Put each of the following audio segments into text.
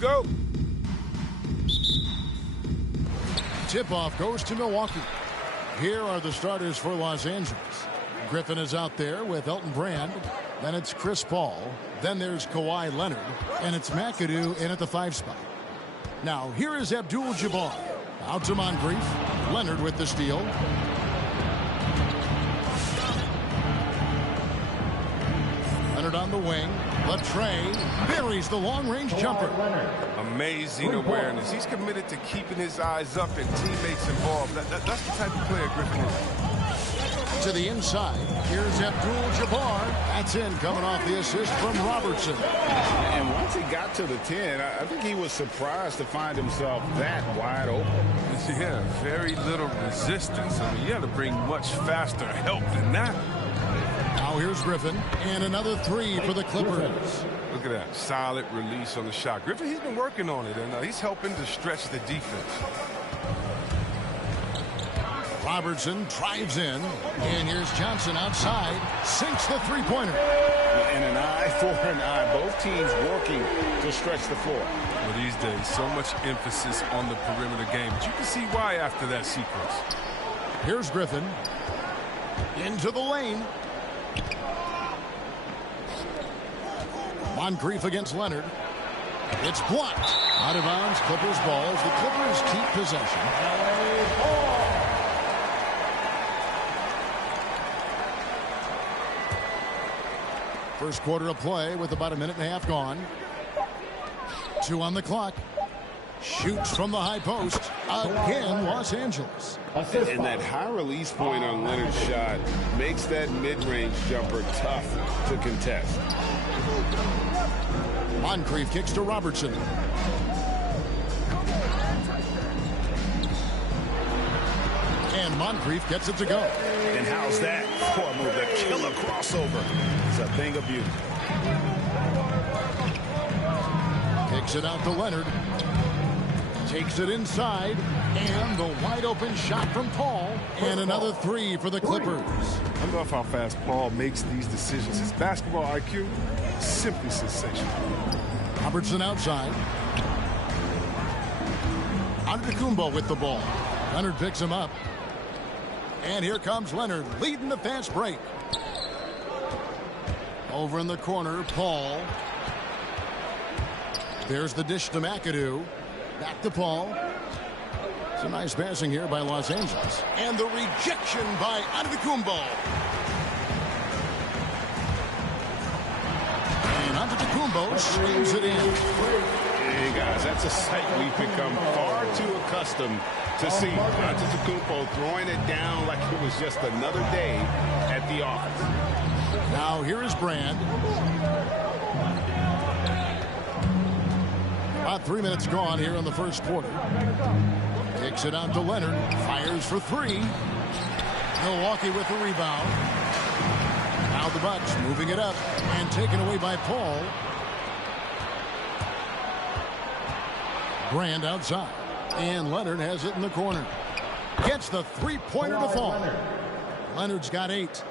go. Tip-off goes to Milwaukee. Here are the starters for Los Angeles. Griffin is out there with Elton Brand. Then it's Chris Paul. Then there's Kawhi Leonard. And it's McAdoo in at the 5 spot. Now, here is Abdul-Jabbar. Out to Moncrief. Leonard with the steal. Leonard on the wing. Latrey buries the long-range jumper. Amazing awareness. He's committed to keeping his eyes up and teammates involved. That's the type of player Griffin is. To the inside. Here's Abdul-Jabbar. That's in, coming off the assist from Robertson. And once he got to the 10, I think he was surprised to find himself that wide open. Yeah, very little resistance. I mean, you had to bring much faster help than that. Now here's Griffin, and another 3 for the Clippers. Look at that solid release on the shot. Griffin, he's been working on it, and he's helping to stretch the defense. Robertson drives in, and here's Johnson outside, sinks the three-pointer. And an eye for an eye. Both teams working to stretch the floor. Well, these days, so much emphasis on the perimeter game, but you can see why after that sequence. Here's Griffin. Into the lane. Moncrief against Leonard. It's blocked. Out of bounds, Clippers balls. The Clippers keep possession. First quarter of play with about a minute and a half gone. 2 on the clock. Shoots from the high post. Again, Los Angeles. And that high release point on Leonard's shot makes that mid-range jumper tough to contest. Moncrief kicks to Robertson. And Moncrief gets it to go. And how's that? Poor move, the killer crossover. It's a thing of beauty. Kicks it out to Leonard. Takes it inside. And the wide open shot from Paul. And another 3 for the Clippers. I love how fast Paul makes these decisions. His basketball IQ is simply sensational. Robertson outside. Antetokounmpo with the ball. Leonard picks him up. And here comes Leonard leading the fast break. Over in the corner, Paul. There's the dish to McAdoo. Back to Paul. Some nice passing here by Los Angeles. And the rejection by Antetokounmpo. And Antetokounmpo slams it in. Hey, guys, that's a sight we've become far too accustomed to see. Antetokounmpo throwing it down like it was just another day at the office. Now here is Brand. About 3 minutes gone here in the first quarter. Kicks it out to Leonard. Fires for 3. Milwaukee with the rebound. Now the Bucks moving it up and taken away by Paul. Brand outside. And Leonard has it in the corner. Gets the three-pointer to fall. Leonard's got 8.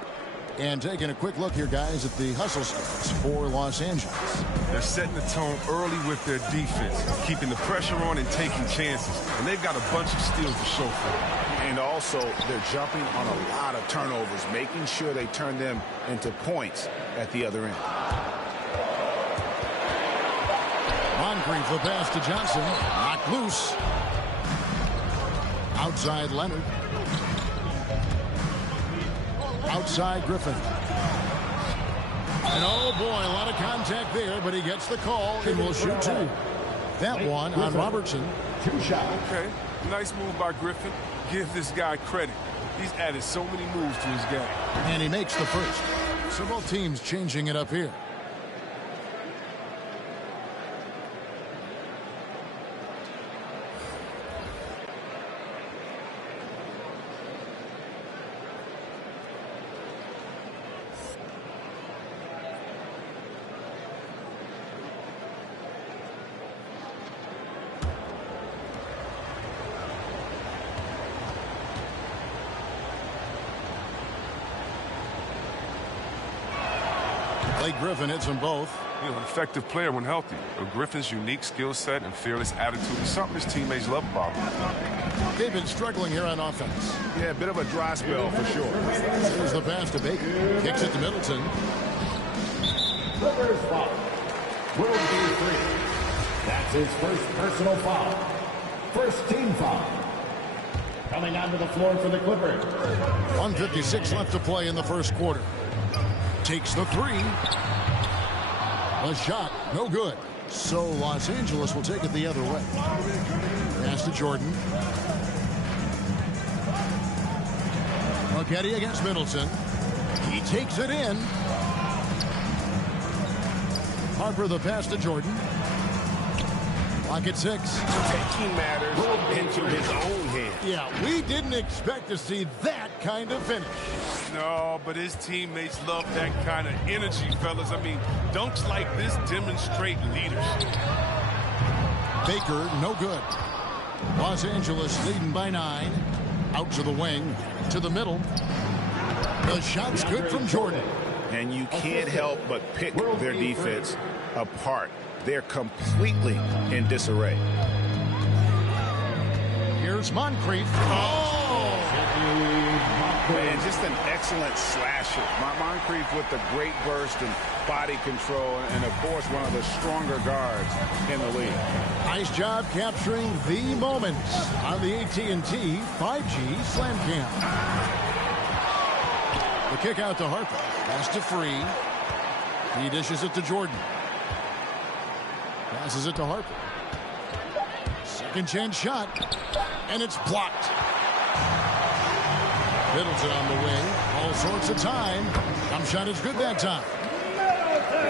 And taking a quick look here, guys, at the hustle stats for Los Angeles. They're setting the tone early with their defense, keeping the pressure on and taking chances. And they've got a bunch of steals to show for it. And also, they're jumping on a lot of turnovers, making sure they turn them into points at the other end. Moncrief the pass to Johnson. Knocked loose. Outside Leonard. Outside Griffin. And oh boy, a lot of contact there, but he gets the call and will shoot 2. That one on Robertson. 2 shots. Okay, nice move by Griffin. Give this guy credit. He's added so many moves to his game. And he makes the first. So both teams changing it up here. Blake Griffin hits them both. You know, an effective player when healthy. But Griffin's unique skill set and fearless attitude is something his teammates love about him. They've been struggling here on offense. Yeah, a bit of a dry spell for sure. Here's the pass to Baker. Kicks it to Middleton. Clippers foul. Will be free. That's his first personal foul. First team foul. Coming onto the floor for the Clippers. 1:56 left to play in the first quarter. Takes the three. A shot, no good. So Los Angeles will take it the other way. Pass to Jordan. Getty against Middleton. He takes it in. Harper the pass to Jordan. Clock at 6. Taking matters into his own hands. Yeah, we didn't expect to see that kind of finish. No, but his teammates love that kind of energy, fellas. I mean, dunks like this demonstrate leadership. Baker, no good. Los Angeles leading by 9. Out to the wing, to the middle. The shot's good from Jordan. And you can't help but pick their defense apart. They're completely in disarray. Here's Moncrief. Oh! Man, just an excellent slasher. Moncrief with the great burst and body control, and of course one of the stronger guards in the league. Nice job capturing the moments on the AT&T 5G Slam Cam. The kick out to Harper. Pass to Free. He dishes it to Jordan. Passes it to Harper. Second chance shot. And it's blocked. Middleton on the wing. All sorts of time. Jump shot is good that time.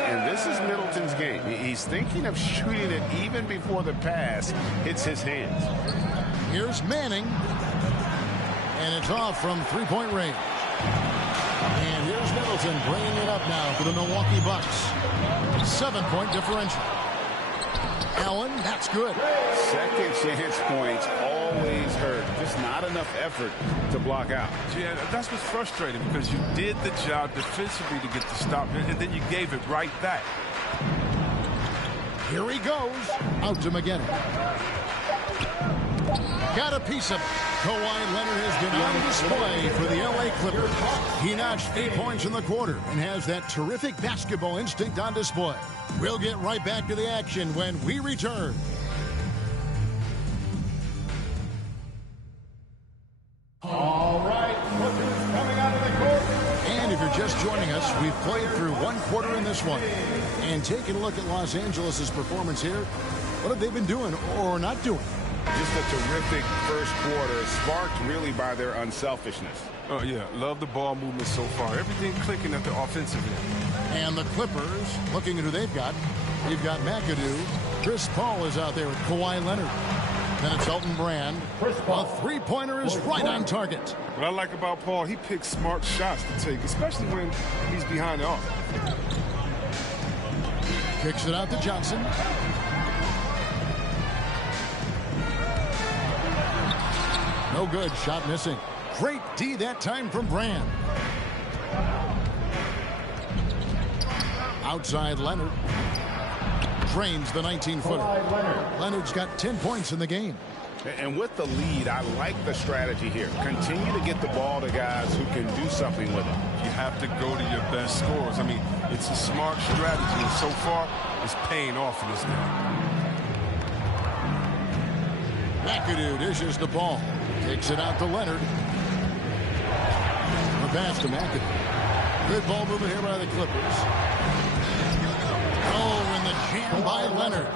And this is Middleton's game. He's thinking of shooting it even before the pass hits his hands. Here's Manning. And it's off from three-point range. And here's Middleton bringing it up now for the Milwaukee Bucks. 7-point differential. Allen, that's good. Second chance points always hurt. Just not enough effort to block out. Yeah, that's what's frustrating because you did the job defensively to get the stop, and then you gave it right back. Here he goes. Out to McGinnis. Got a piece of it. Kawhi Leonard has been on display for the LA Clippers. He notched 8 points in the quarter and has that terrific basketball instinct on display. We'll get right back to the action when we return. All right, Clippers coming out of the court. And if you're just joining us, we've played through one quarter in this one. And taking a look at Los Angeles' performance here, what have they been doing or not doing? Just a terrific first quarter, sparked really by their unselfishness. Oh, yeah, love the ball movement so far. Everything clicking at the offensive end. And the Clippers, looking at who they've got. They've got McAdoo. Chris Paul is out there with Kawhi Leonard. Then it's Elton Brand. A three-pointer is right on target. What I like about Paul, he picks smart shots to take, especially when he's behind the arc. Kicks it out to Johnson. No good. Shot missing. Great D that time from Brand. Outside Leonard. Drains the 19-footer. Leonard's got 10 points in the game. And with the lead, I like the strategy here. Continue to get the ball to guys who can do something with it. You have to go to your best scorers. I mean, it's a smart strategy, and so far, it's paying off in this game. McAdoo dishes the ball. Takes it out to Leonard. The pass to McAdoo. Good ball movement here by the Clippers. Oh, and the jam by Leonard.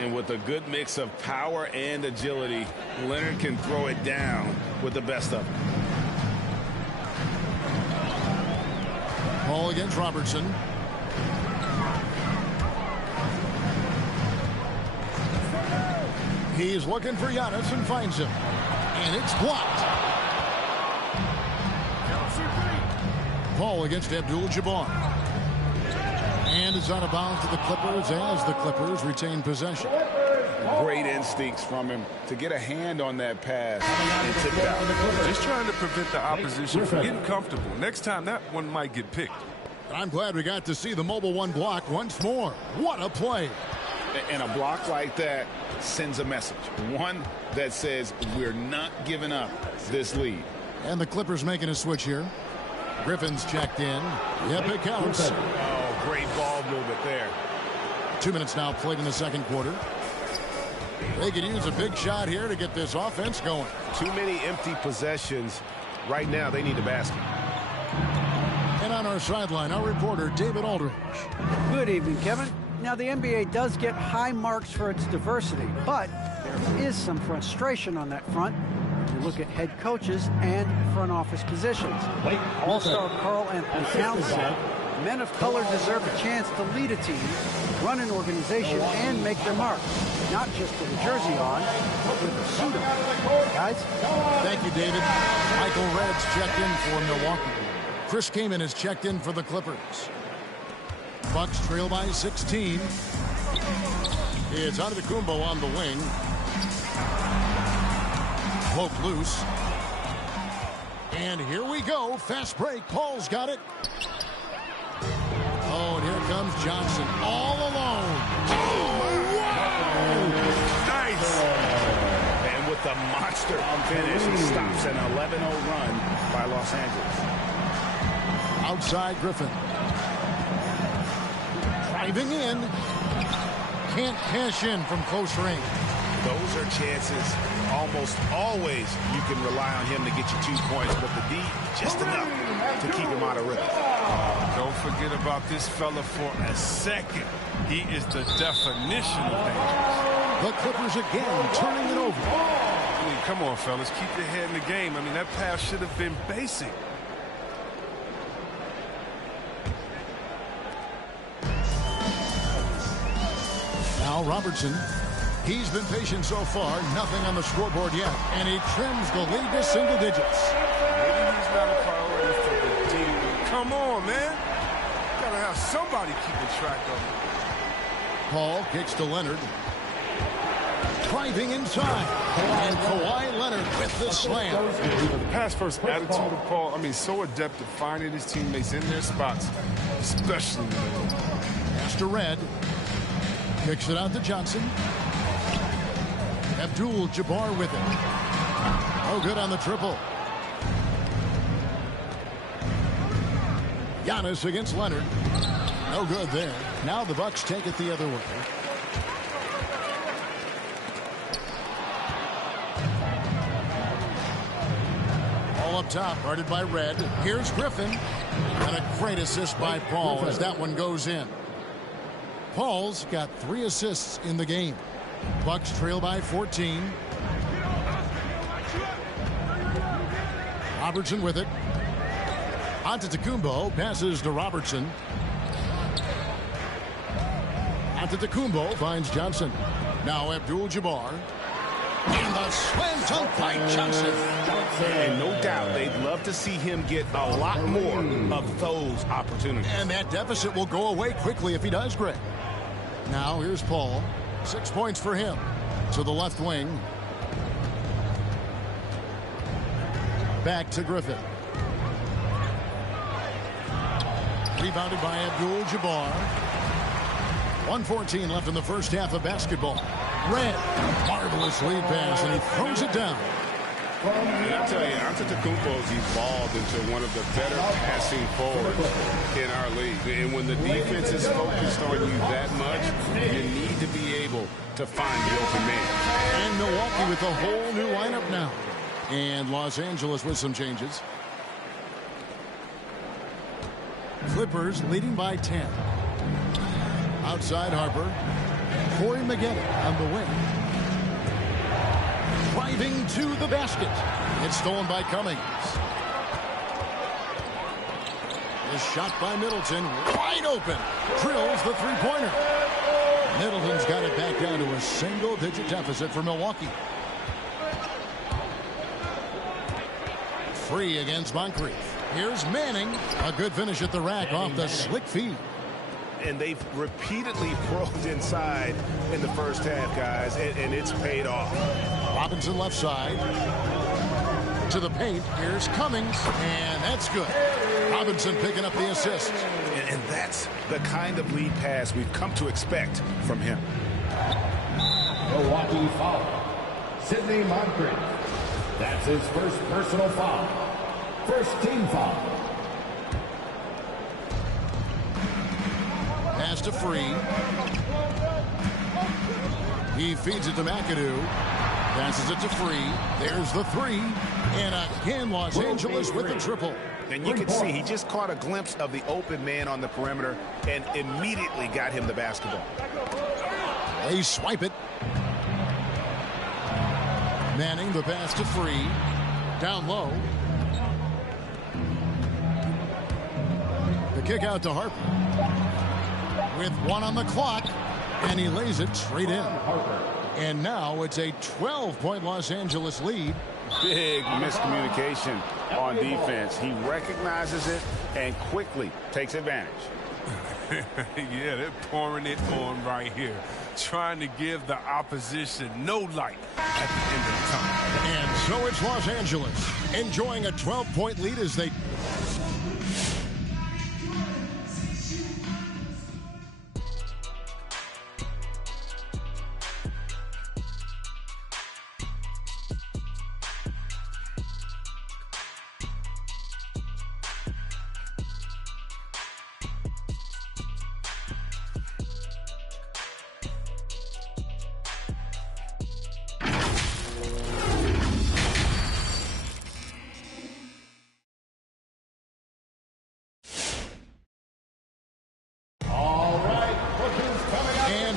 And with a good mix of power and agility, Leonard can throw it down with the best of them. Ball against Robertson. He's looking for Giannis and finds him. And it's blocked. Paul against Abdul-Jabbar. And it's out of bounds to the Clippers as the Clippers retain possession. Great instincts from him to get a hand on that pass and tip it out. Just trying to prevent the opposition from getting comfortable. Next time, that one might get picked. I'm glad we got to see the mobile one block once more. What a play. And a block like that sends a message. One that says we're not giving up this lead. And the Clippers making a switch here. Griffin's checked in. Yep, it counts. Oh, great ball movement there. 2 minutes now played in the second quarter. They could use a big shot here to get this offense going. Too many empty possessions. Right now, they need a basket. And on our sideline, our reporter, David Aldridge. Good evening, Kevin. Now, the NBA does get high marks for its diversity, but there is some frustration on that front. You look at head coaches and front office positions. All-star Karl Anthony Towns said, men of color deserve a chance to lead a team, run an organization, and make their mark. Not just with a jersey on, but with a suit on. Guys? Thank you, David. Michael Redd's checked in for Milwaukee. Chris Kaman is checked in for the Clippers. Bucks trail by 16. It's Antetokounmpo on the wing. Poke loose. And here we go. Fast break. Paul's got it. Oh, and here comes Johnson all alone. Oh, wow. Nice. And with the monster finish, he stops an 11-0 run by Los Angeles. Outside Griffin. Driving in. Can't cash in from close range. Those are chances. Almost always you can rely on him to get you 2 points, but the D, just enough to keep him out of rhythm. Don't forget about this fella for a second. He is the definition of dangerous. The Clippers again turning it over. I mean, come on, fellas. Keep your head in the game. I mean, that pass should have been basic. Now Robertson. He's been patient so far. Nothing on the scoreboard yet. And he trims the lead to single digits. Maybe he's not a priority for the team. Come on, man. Gotta have somebody keeping track of him. Paul kicks to Leonard. Driving inside. And Kawhi Leonard with the slam. Pass-first attitude of Paul. I mean, so adept at finding his teammates in their spots, especially when they're Pass to Red. Kicks it out to Johnson. Abdul-Jabbar with it. Oh, good on the triple. Giannis against Leonard. No good there. Now the Bucks take it the other way. All up top, guarded by Red. Here's Griffin. And a great assist by Paul as that one goes in. Paul's got 3 assists in the game. Bucks trail by 14. Robertson with it. Antetokounmpo passes to Robertson. Antetokounmpo finds Johnson. Now Abdul-Jabbar. And the slam dunk by Johnson. And no doubt they'd love to see him get a lot more of those opportunities. And that deficit will go away quickly if he does, Greg. Now here's Paul. 6 points for him. To the left wing. Back to Griffin. Rebounded by Abdul-Jabbar. 1:14 left in the first half of basketball. Red. Marvelous lead pass, and he throws it down. And I tell you, Antetokounmpo's evolved into one of the better passing forwards in our league. And when the defense is focused on you that much, you need to be able to find the open man. And Milwaukee with a whole new lineup now. And Los Angeles with some changes. Clippers leading by 10. Outside Harper. Corey Maggette on the wing. Driving to the basket. It's stolen by Cummings. The shot by Middleton. Wide open. Drills the three-pointer. Middleton's got it back down to a single-digit deficit for Milwaukee. Free against Moncrief. Here's Manning. A good finish at the rack off the slick feed. And they've repeatedly probed inside in the first half, guys, and it's paid off. Robinson left side. To the paint. Here's Cummings. And that's good. Robinson picking up the assist. And that's the kind of lead pass we've come to expect from him. Milwaukee foul. Sidney Moncrief. That's his first personal foul. First team foul. Pass to Free. He feeds it to McAdoo. Passes it to Free. There's the three. And again, Los Angeles with the triple. And you can see he just caught a glimpse of the open man on the perimeter and immediately got him the basketball. They swipe it. Manning the pass to Free. Down low. The kick out to Harper. With one on the clock. And he lays it straight in. And now it's a 12-point Los Angeles lead. Big miscommunication on defense. He recognizes it and quickly takes advantage. Yeah, they're pouring it on right here. Trying to give the opposition no light at the end of the time. And so it's Los Angeles enjoying a 12-point lead as they...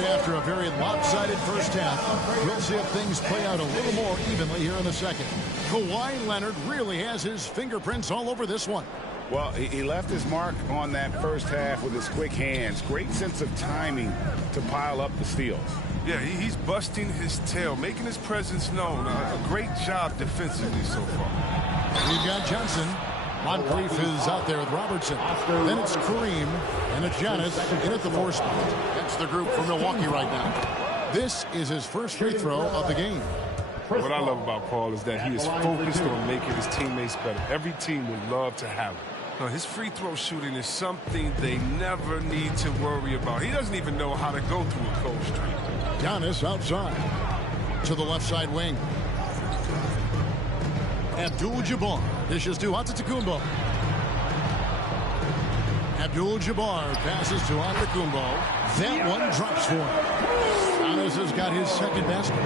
After a very lopsided first half, we'll see if things play out a little more evenly here in the second. Kawhi Leonard really has his fingerprints all over this one. Well, he left his mark on that first half with his quick hands. Great sense of timing to pile up the steals. Yeah, he's busting his tail, making his presence known. A great job defensively so far. We've got Johnson. Moncrief is out there with Robertson. Then it's Kareem, and it's Giannis in at the 4 spot. That's the group for Milwaukee right now. This is his first free throw of the game. What I love about Paul is that he is focused on making his teammates better. Every team would love to have him. Now, his free throw shooting is something they never need to worry about. He doesn't even know how to go through a cold streak. Giannis outside to the left side wing. Abdul-Jabbar dishes to Antetokounmpo. Abdul-Jabbar passes to Antetokounmpo. That one drops for him. Giannis has got his second basket.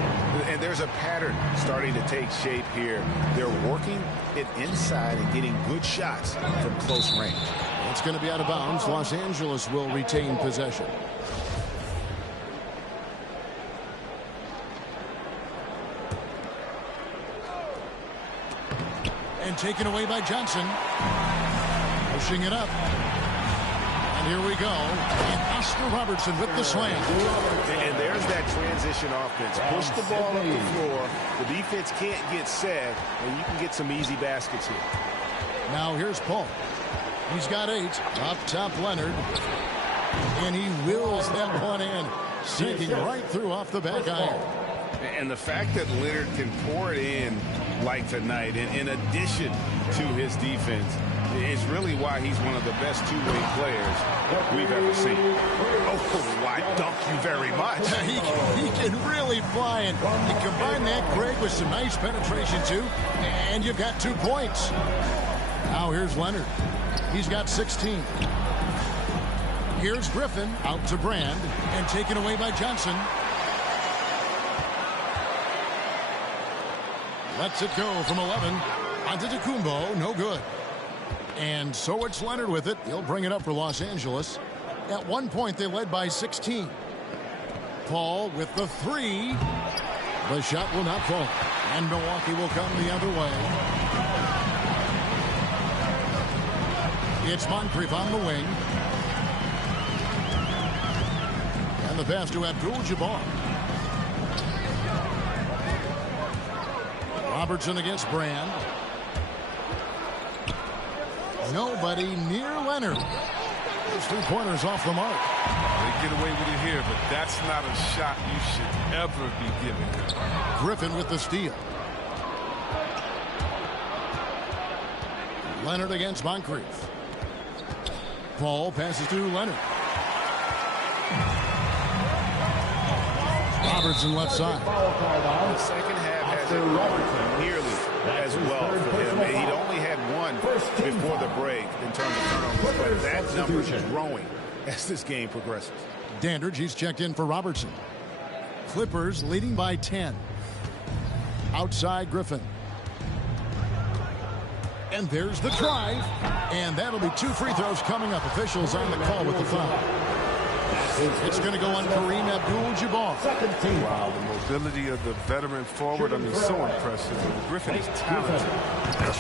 And there's a pattern starting to take shape here. They're working it inside and getting good shots from close range. It's going to be out of bounds. Los Angeles will retain possession. And taken away by Johnson. Pushing it up. And here we go. And Oscar Robertson with the slam. And there's that transition offense. Push the ball up the floor. The defense can't get set, and you can get some easy baskets here. Now here's Paul. He's got 8. Up top, Leonard. And he wills that one in. Sinking right through off the back iron. And the fact that Leonard can pour it in like tonight, in addition to his defense, is really why he's one of the best two-way players we've ever seen. Oh, why, thank you very much. He can really fly, and you combine that, Greg, with some nice penetration, too, and you've got 2 points. Now here's Leonard. He's got 16. Here's Griffin out to Brand, and taken away by Johnson. Lets it go from 11. Antetokounmpo, no good. And so it's Leonard with it. He'll bring it up for Los Angeles. At one point, they led by 16. Paul with the 3. The shot will not fall. And Milwaukee will come the other way. It's Moncrief on the wing. And the pass to Abdul-Jabbar. Robertson against Brand. Nobody near Leonard. Those 3-pointers off the mark. They get away with it here, but that's not a shot you should ever be giving. Griffin with the steal. Leonard against Moncrief. Paul passes to Leonard. Robertson left side. The second half hasn't gone nearly as well for him. He'd only had one before the break in terms of turnovers, but that number is growing as this game progresses. Dandridge, he's checked in for Robertson. Clippers leading by 10. Outside Griffin. And there's the drive. And that'll be 2 free throws coming up. Officials on the call with the foul. It's going to go on Kareem Abdul-Jabbar. Wow, the mobility of the veteran forward, I mean, so impressive. Griffin is talented.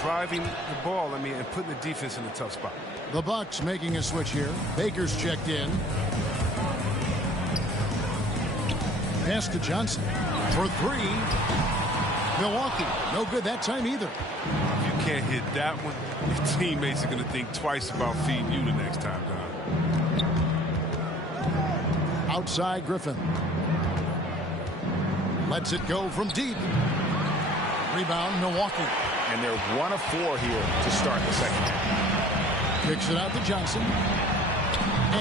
Driving the ball, I mean, and putting the defense in a tough spot. The Bucks making a switch here. Baker's checked in. Pass to Johnson for 3. Milwaukee, no good that time either. If you can't hit that one, your teammates are going to think twice about feeding you the next time down. Outside Griffin. Lets it go from deep. Rebound Milwaukee. And they're 1 of 4 here to start the second half. Kicks it out to Johnson.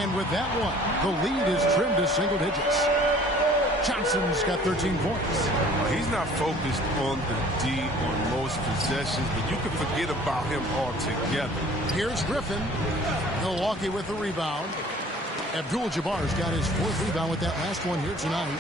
And with that one, the lead is trimmed to single digits. Johnson's got 13 points. He's not focused on the D on most possessions, but you can forget about him altogether. Here's Griffin. Milwaukee with the rebound. Abdul-Jabbar's got his 4th rebound with that last one here tonight.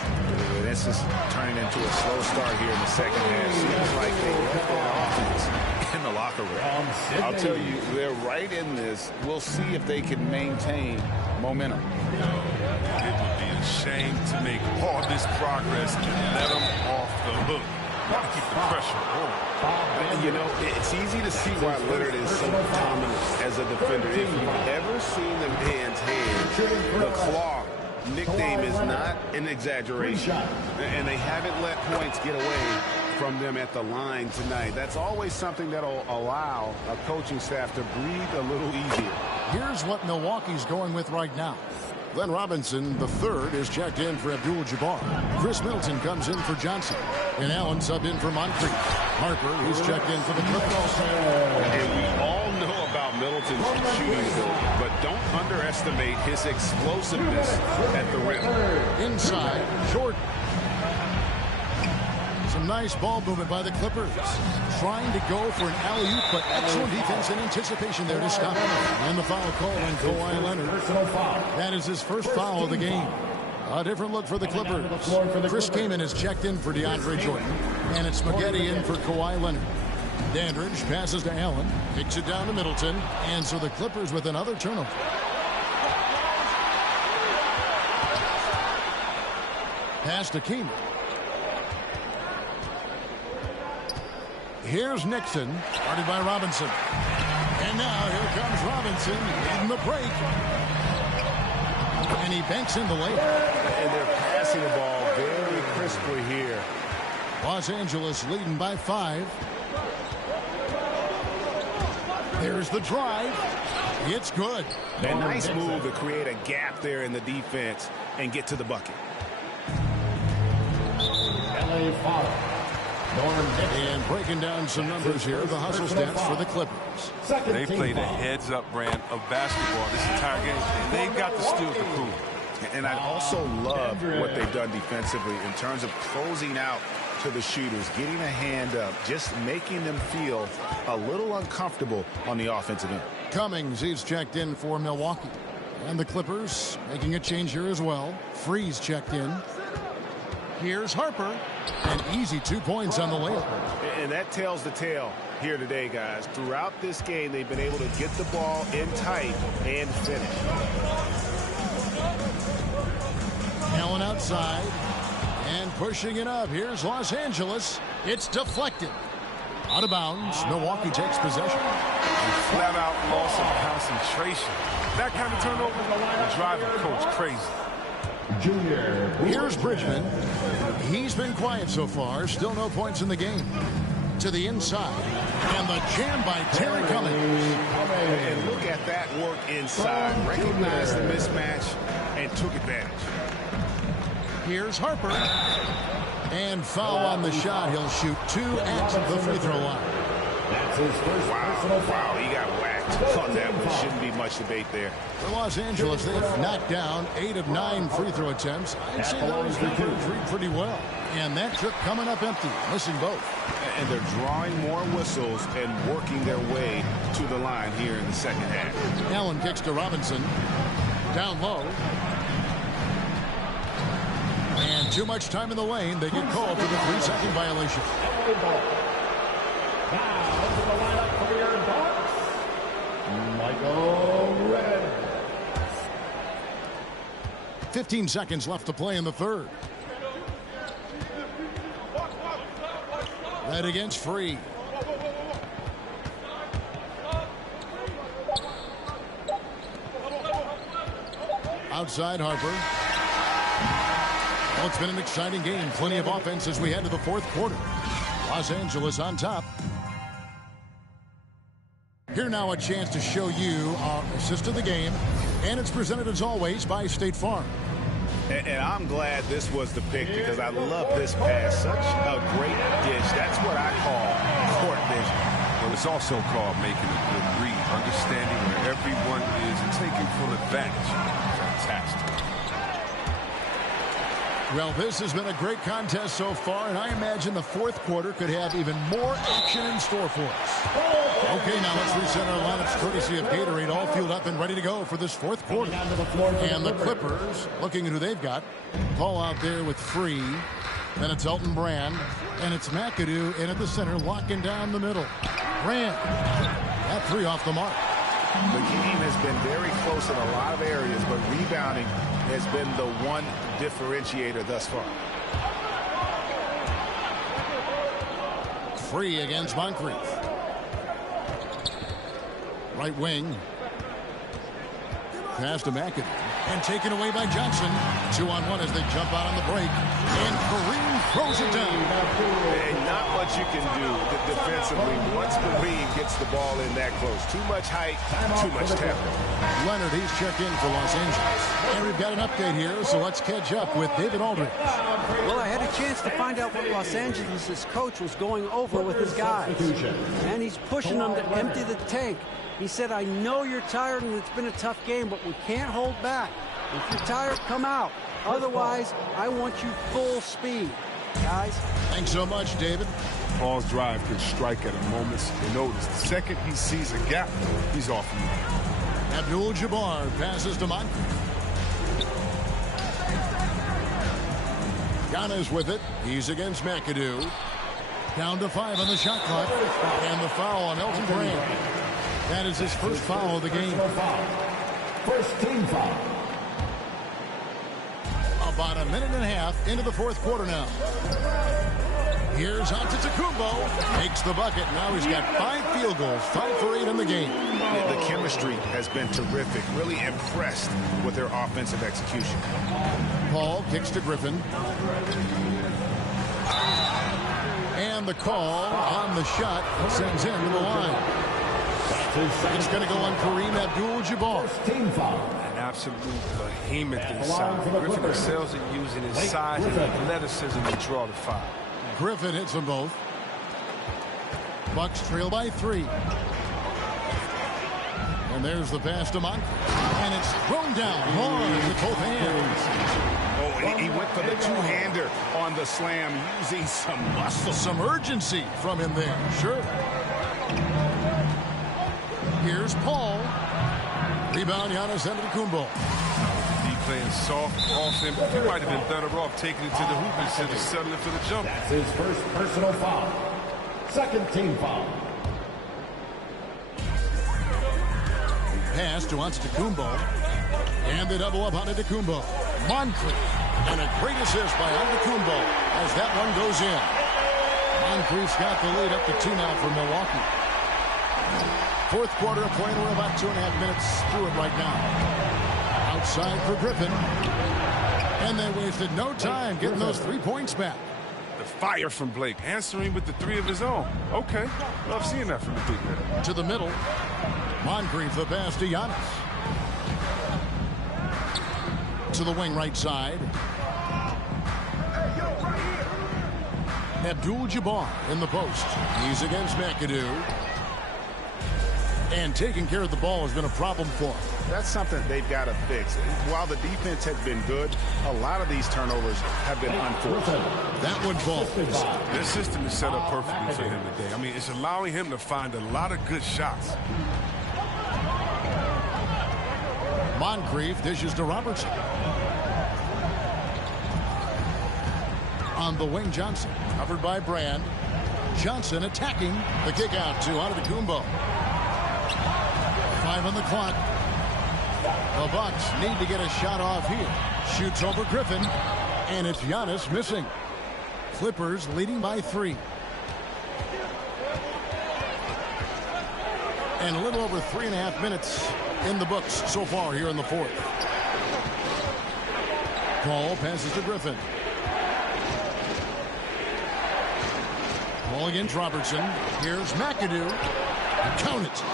This is turning into a slow start here in the second half. Seems like they left that offense in the locker room. I'll tell you, they're right in this. We'll see if they can maintain momentum. It would be a shame to make all this progress and let them off the hook. Got to keep the pressure on. You know, it's easy to see why Leonard is so dominant as a defender. If you've ever seen them hands, the claw nickname is not an exaggeration. And they haven't let points get away from them at the line tonight. That's always something that'll allow a coaching staff to breathe a little easier. Here's what Milwaukee's going with right now. Glenn Robinson, the 3rd, is checked in for Abdul-Jabbar. Chris Middleton comes in for Johnson. And Allen subbed in for Moncrief. Harper, he's checked in for the Clippers. And we all know about Middleton's shooting ability, but don't underestimate his explosiveness at the rim. Inside, Jordan. Some nice ball movement by the Clippers. Trying to go for an alley-oop, but excellent defense and anticipation there to stop him. And the foul call on Kawhi Leonard. That is his first foul of the game. A different look for the Clippers. Chris Kaman is checked in for DeAndre Jordan. And it's Spaghetti in for Kawhi Leonard. Dandridge passes to Allen. Kicks it down to Middleton. And so the Clippers with another turnover. Pass to Kaman. Here's Nixon, guarded by Robinson. And now here comes Robinson in the break. And he banks in the layup. And they're passing the ball very crisply here. Los Angeles leading by 5. There's the drive. It's good. A nice move to create a gap there in the defense and get to the bucket. LA foul. And breaking down some numbers here, the hustle stats for the Clippers. They played a heads-up brand of basketball this entire game, and they got the steal to prove. And I also love what they've done defensively in terms of closing out to the shooters, getting a hand up, just making them feel a little uncomfortable on the offensive end. Cummings, he's checked in for Milwaukee. And the Clippers making a change here as well. Freeze checked in. Here's Harper. An easy 2 points on the layup. And that tells the tale here today, guys. Throughout this game, they've been able to get the ball in tight and finish. Allen outside. And pushing it up. Here's Los Angeles. It's deflected. Out of bounds. Milwaukee takes possession. Flat out loss of concentration. That kind of turnover will drive a coach crazy. Here's Bridgman. He's been quiet so far. Still no points in the game. To the inside. And the jam by Terry Cummings. And look at that work inside. Recognized the mismatch and took advantage. Here's Harper. And foul on the shot. He'll shoot 2 at the free throw line. That's his first personal foul. Wow, he got whacked on that one. Shouldn't be much debate there. For Los Angeles, they've knocked down 8 of 9 free throw attempts. I'd say those numbers read pretty well. And that trip coming up empty, missing both. And they're drawing more whistles and working their way to the line here in the second half. Allen kicks to Robinson. Down low. And too much time in the lane. They get called for the 3-second violation. Now into the lineup for your Bucks, Michael Red. 15 seconds left to play in the third. Red against Free. Outside Harper. Well, it's been an exciting game. Plenty of offense as we head to the fourth quarter. Los Angeles on top. Here now a chance to show you our assist of the game. And it's presented as always by State Farm. And I'm glad this was the pick because I love this pass. Such a great dish. That's what I call court vision. Well, it's also called making a good read, understanding where everyone is and taking full advantage. Fantastic. Well, this has been a great contest so far, and I imagine the fourth quarter could have even more action in store for us. Okay, now let's reset our lineups courtesy of Gatorade, all fueled up and ready to go for this fourth quarter. And the Clippers, looking at who they've got. Paul out there with Free. Then it's Elton Brand. And it's McAdoo in at the center, locking down the middle. Brand. That 3 off the mark. The game has been very close in a lot of areas, but rebounding has been the one differentiator thus far. Free against Moncrief. Right wing. Pass to McAdoo. And taken away by Johnson. 2-on-1 as they jump out on the break. And Kareem throws it down. And not much you can do defensively once Kareem gets the ball in that close. Too much height, too much tempo. Leonard, he's checked in for Los Angeles. And we've got an update here, so let's catch up with David Aldridge. Well, I had a chance to find out what Los Angeles' coach was going over with his guys. And he's pushing them to empty the tank. He said, I know you're tired and it's been a tough game, but we can't hold back. If you're tired, come out. Otherwise, I want you full speed. Guys. Thanks so much, David. Paul's drive can strike at a moment's notice. The second he sees a gap, he's off the move. Abdul-Jabbar passes to Moncrief. Giannis with it. He's against McAdoo. Down to 5 on the shot clock. And the foul on Elton Brand. That is his first foul of the game. First team foul. About a minute and a half into the fourth quarter now. Here's Antetokounmpo. Makes the bucket. Now he's got 5 field goals. 5 for 8 in the game. The chemistry has been terrific. Really impressed with their offensive execution. Paul kicks to Griffin. And the call on the shot sends him to the line. It's going to go on Kareem Abdul-Jabbar. Team foul. An absolute behemoth inside. Griffin excels at using his size and athleticism to draw the foul. Griffin hits them both. Bucks trail by 3. And there's the pass to Moncrief. And it's thrown down hard with both hands. Oh, and he went for the two-hander on the slam, using some muscle. Some urgency from him there. Sure. Here's Paul. Rebound, Giannis Antetokounmpo. He playing soft off him. He might have been better off taking it to the hoop instead of settling for the jump. That's his first personal foul. Second team foul. Pass to Antetokounmpo. And they double up on Antetokounmpo. Moncrief. And a great assist by Antetokounmpo as that one goes in. Moncrief's got the lead up to 2 now for Milwaukee. Fourth quarter of play, we're about 2.5 minutes through it right now. Outside for Griffin. And they wasted no time getting those 3 points back. The fire from Blake, answering with the 3 of his own. Okay, love seeing that from the big man. To the middle. Moncrief, the pass to Giannis. To the wing right side. Abdul-Jabbar in the post. He's against McAdoo. And taking care of the ball has been a problem for him. That's something they've got to fix. While the defense has been good, a lot of these turnovers have been unfortunate. That one falls. This system is set up perfectly for him today. I mean, it's allowing him to find a lot of good shots. Moncrief dishes to Robertson. On the wing, Johnson. Covered by Brand. Johnson attacking. The kick out to Antetokounmpo. 5 on the clock. The Bucks need to get a shot off here. Shoots over Griffin. And it's Giannis missing. Clippers leading by 3. And a little over 3.5 minutes in the books so far here in the fourth. Paul passes to Griffin. Ball against Robertson. Here's McAdoo. Count it.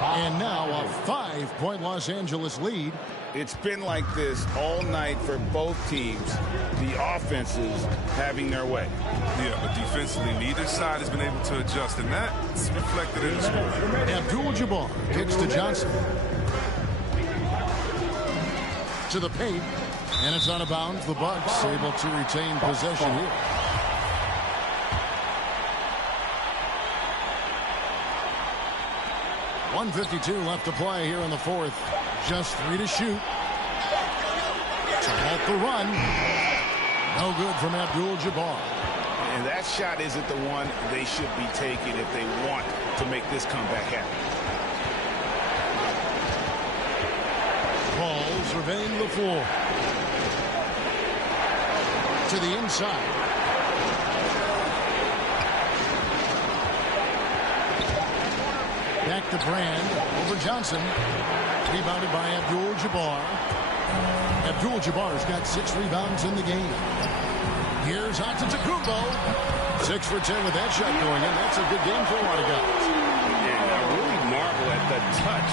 And now a 5-point Los Angeles lead. It's been like this all night for both teams. The offenses having their way. Yeah, but defensively, neither side has been able to adjust, and that's reflected in the score. Abdul-Jabbar kicks to Johnson. To the paint, and it's out of bounds. The Bucks able to retain possession here. .152 left to play here in the fourth. Just 3 to shoot. To halt the run. No good from Abdul-Jabbar. And that shot isn't the one they should be taking if they want to make this comeback happen. Paul surveying the floor. To the inside. Back to Brand. Over Johnson. Rebounded by Abdul-Jabbar. Abdul-Jabbar's got 6 rebounds in the game. Here's Antetokounmpo. 6 for 10 with that shot going in. That's a good game for a lot of guys. And I really marvel at the touch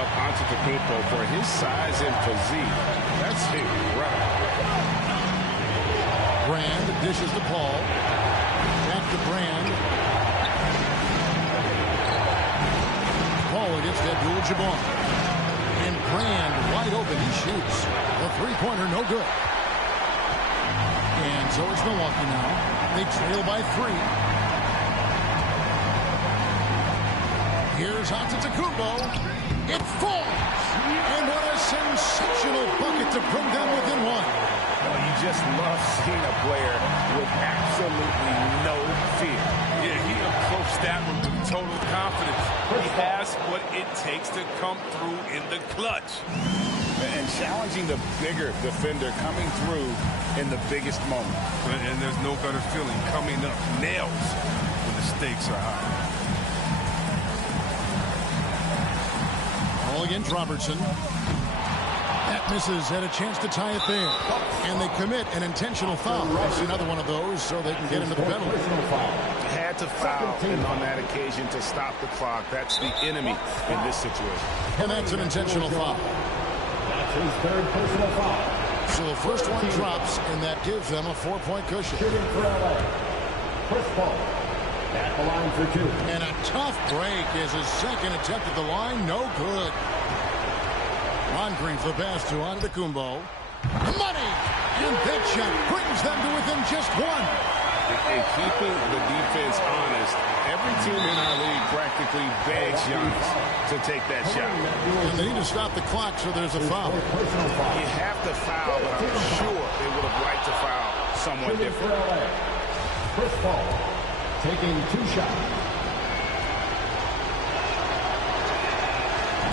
of Antetokounmpo for his size and physique. That's incredible. Brand dishes to Paul. Back to Brand. Paul against Abdul-Jabbar. And Brand wide open. He shoots. The three-pointer no good. And so it's Milwaukee now. They trail by 3. Here's Antetokounmpo. It falls. And what a sensational bucket to bring them within 1. Well, you just love seeing a player with absolutely no fear. Yeah, he approached that one with total confidence. He has what it takes to come through in the clutch. And challenging the bigger defender coming through in the biggest moment. And there's no better feeling coming up nails when the stakes are high. All against Robertson. That misses. Had a chance to tie it there. And they commit an intentional foul. That's another one of those so they can get into the penalty. Had to foul on that occasion to stop the clock. That's the enemy in this situation. And that's an intentional foul. That's his 3rd personal foul. So the first one drops, and that gives them a 4-point cushion. Shooting for LA. Chris Paul. At the line for 2. And a tough break is his second attempt at the line. No good. Moncrief the pass to Antetokounmpo. Money! And that shot brings them to within just 1. And keeping the defense honest, every team in our league practically begs Giannis to take that shot. And they need to stop the clock, so there's a foul. You have to foul, but I'm sure they would have liked to foul someone different. Chris Paul taking 2 shots.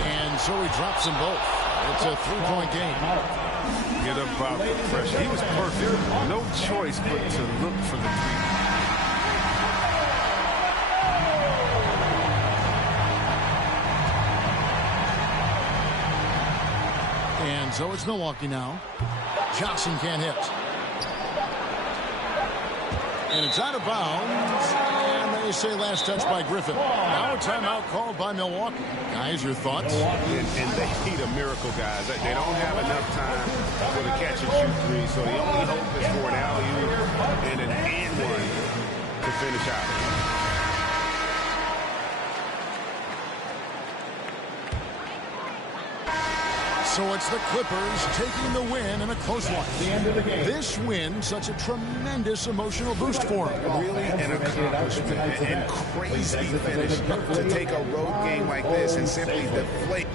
And so he drops them both. It's a 3-point game. Get up out the pressure. He was perfect. No choice but to look for the 3. And so it's Milwaukee now. Johnson can't hit. And it's out of bounds. And they say last touch by Griffin. Now a timeout called by Milwaukee. Guys, your thoughts? And they need a miracle, guys. They don't have enough time for the catch-and-shoot 3, so the only hope is for an alley-oop and an and-one to finish out. So it's the Clippers taking the win in a close one. The end of the game. This win, such a tremendous emotional boost for them. Really an accomplishment and crazy finish to take a road game like this and simply deflate.